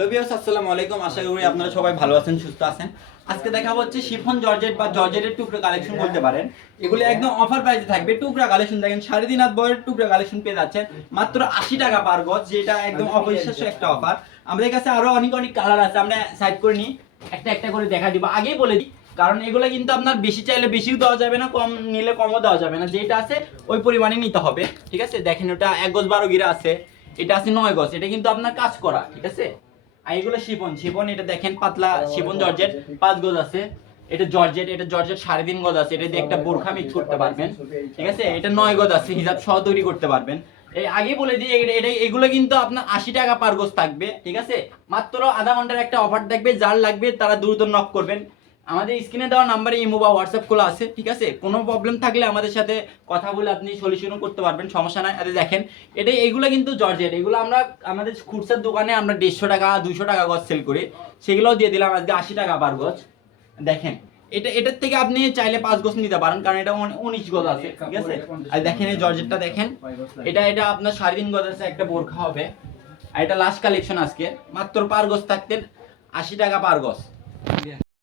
Hello viewers, আসসালামু আলাইকুম। আশা করি আপনারা সবাই ভালো আছেন, সুস্থ আছেন। আজকে দেখা হচ্ছে শিফন জর্জেট বা জর্জেটের টুকরা কালেকশন বলতে পারেন। এগুলো একদম অফার প্রাইসে থাকবে। টুকরা কালেকশন দেখেন, 3.5 হাত বয়ের টুকরা কালেকশন পেয়ে যাচ্ছেন মাত্র 80 টাকা পার গজ, যেটা একদম অবিশ্বাস্য একটা অফার। আমাদের কাছে আরো অনেক অনেক কালার আছে, আমরা সাইড করে নিই, একটা একটা করে দেখা দিব। আগেই বলে দিই, কারণ এগুলো কিন্তু আপনার বেশি চাইলে বেশিও দেওয়া যাবে না, কম নিলে কমও দেওয়া যাবে না। যেটা আছে ওই পরিমাণে নিতে হবে, ঠিক আছে? দেখেন, ওটা 1 গজ 12 গিরা আছে, এটা আছে 9 গজ, এটা কিন্তু আপনার কাজ করা, ঠিক আছে? আর এগুলো শিফন শিফন, এটা দেখেন পাতলা শিফন জর্জেট 5 গজ আছে। এটা জর্জেট 3.5 গজ আছে, এটা দিয়ে একটা বোরখা মিক্স করতে পারবেন, ঠিক আছে? এটা 9 গজ আছে, হিজাব সহ তৈরি করতে পারবেন। এই আগে বলে দিই, এটা এগুলো কিন্তু আপনার 80 টাকা পার গজ থাকবে, ঠিক আছে? মাত্র আধা ঘন্টার একটা অফার থাকবে। যার লাগবে তারা দ্রুত নক করবেন। আমাদের স্ক্রিনে দেওয়া নাম্বারে ইমো বা হোয়াটসঅ্যাপ খোলা আছে, ঠিক আছে? কোনো প্রবলেম থাকলে আমাদের সাথে কথা বলে আপনি সলিউশনও করতে পারবেন, সমস্যা নাই। আরে দেখেন, এগুলো কিন্তু জর্জেট, এগুলো আমরা আমাদের খুচরার দোকানে আমরা 150 টাকা 200 টাকা গজ সেল করি, সেগুলোও দিয়ে দিলাম আজকে 80 টাকা পার গজ। দেখেন, এটার থেকে আপনি চাইলে 5 গজ নিতে পারেন, কারণ এটা 19 গজ আছে, ঠিক আছে? আর দেখেন এই জর্জেটটা দেখেন, এটা আপনার 3.5 গজ আছে, একটা বোরখা হবে। আর এটা লাস্ট কালেকশন আজকে, মাত্র পার গজ থাকতেন 80 টাকা পার গজ।